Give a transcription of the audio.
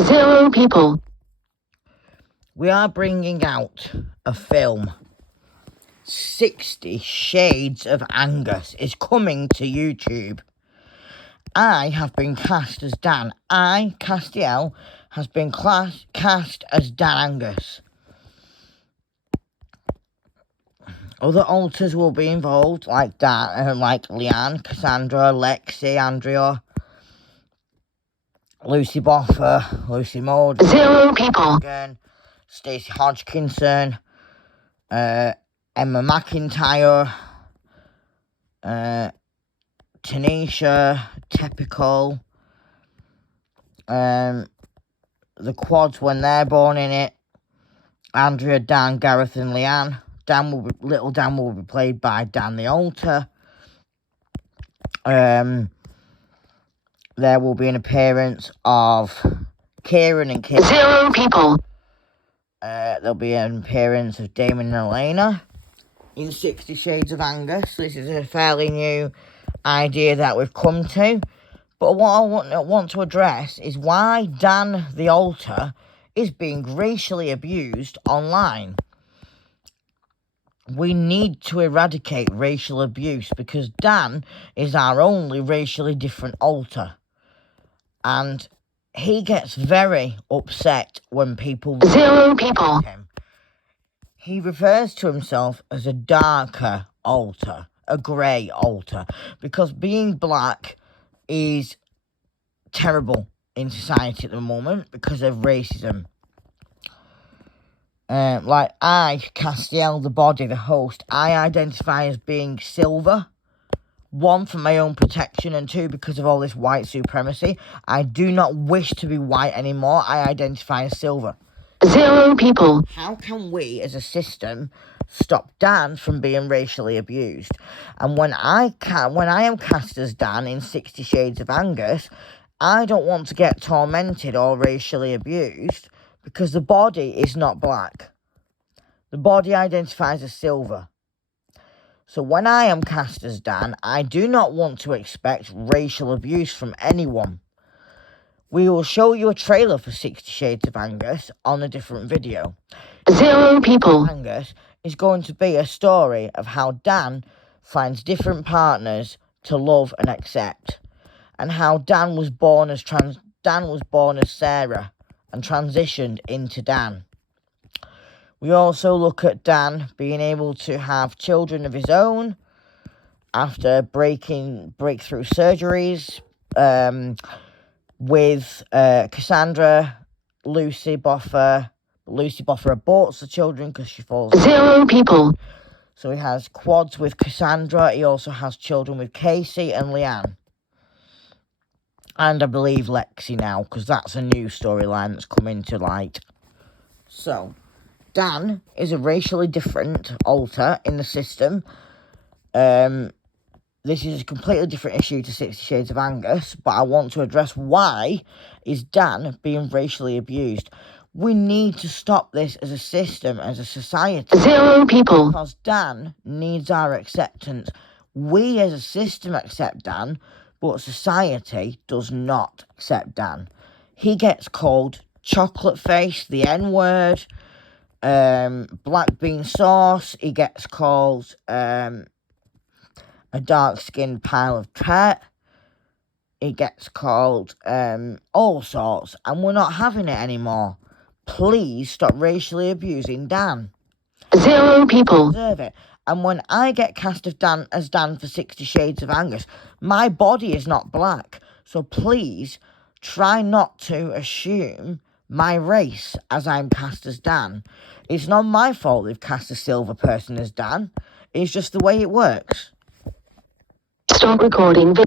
0 people. We are bringing out a film. 60 Shades of Angus is coming to YouTube. I have been cast as Dan. Castiel, has been cast as Dan Angus. Other alters will be involved, like Dan, like Leanne, Cassandra, Lexi, Andrea, Lucy Boffer, Lucy Maud, 0 people. Stacey Hodgkinson, Emma McIntyre, Tanisha, Typical, the quads when they're born in it, Andrea, Dan, Gareth and Leanne. Little Dan will be played by Dan the Alter. There will be an appearance of Kieran and Kieran. 0 people. There'll be an appearance of Damon and Elena in 60 Shades of Angus. This is a fairly new idea that we've come to. But what I want to address is why Dan the Alter is being racially abused online. We need to eradicate racial abuse because Dan is our only racially different alter. And he gets very upset when people 0 people. him. He refers to himself as a darker alter, a grey alter, because being black is terrible in society at the moment because of racism. Castiel, the body, the host, I identify as being silver. 1, for my own protection, and 2, because of all this white supremacy. I do not wish to be white anymore. I identify as silver. 0 people. How can we, as a system, stop Dan from being racially abused? And when I am cast as Dan in 60 Shades of Angus, I don't want to get tormented or racially abused because the body is not black. The body identifies as silver. So when I am cast as Dan, I do not want to expect racial abuse from anyone. We will show you a trailer for 60 Shades of Angus on a different video. 0 people. Angus is going to be a story of how Dan finds different partners to love and accept, and how Dan was born as Sarah and transitioned into Dan. We also look at Dan being able to have children of his own after breakthrough surgeries with Cassandra, Lucy Boffer. Lucy Boffer aborts the children because she falls. 0 people. So he has quads with Cassandra. He also has children with Casey and Leanne. And I believe Lexi now, because that's a new storyline that's coming to light. So, Dan is a racially different alter in the system. This is a completely different issue to 60 Shades of Angus, but I want to address why is Dan being racially abused. We need to stop this as a system, as a society. 0 people. Because Dan needs our acceptance. We as a system accept Dan, but society does not accept Dan. He gets called chocolate face, the N-word, black bean sauce. He gets called a dark-skinned pile of pet. He gets called all sorts, and we're not having it anymore. Please stop racially abusing Dan. 0 people. Deserve it. And when I get cast as Dan for 60 Shades of Angus, my body is not black. So please try not to assume my race as I'm cast as Dan. It's not my fault they've cast a silver person as Dan. It's just the way it works. Stop recording.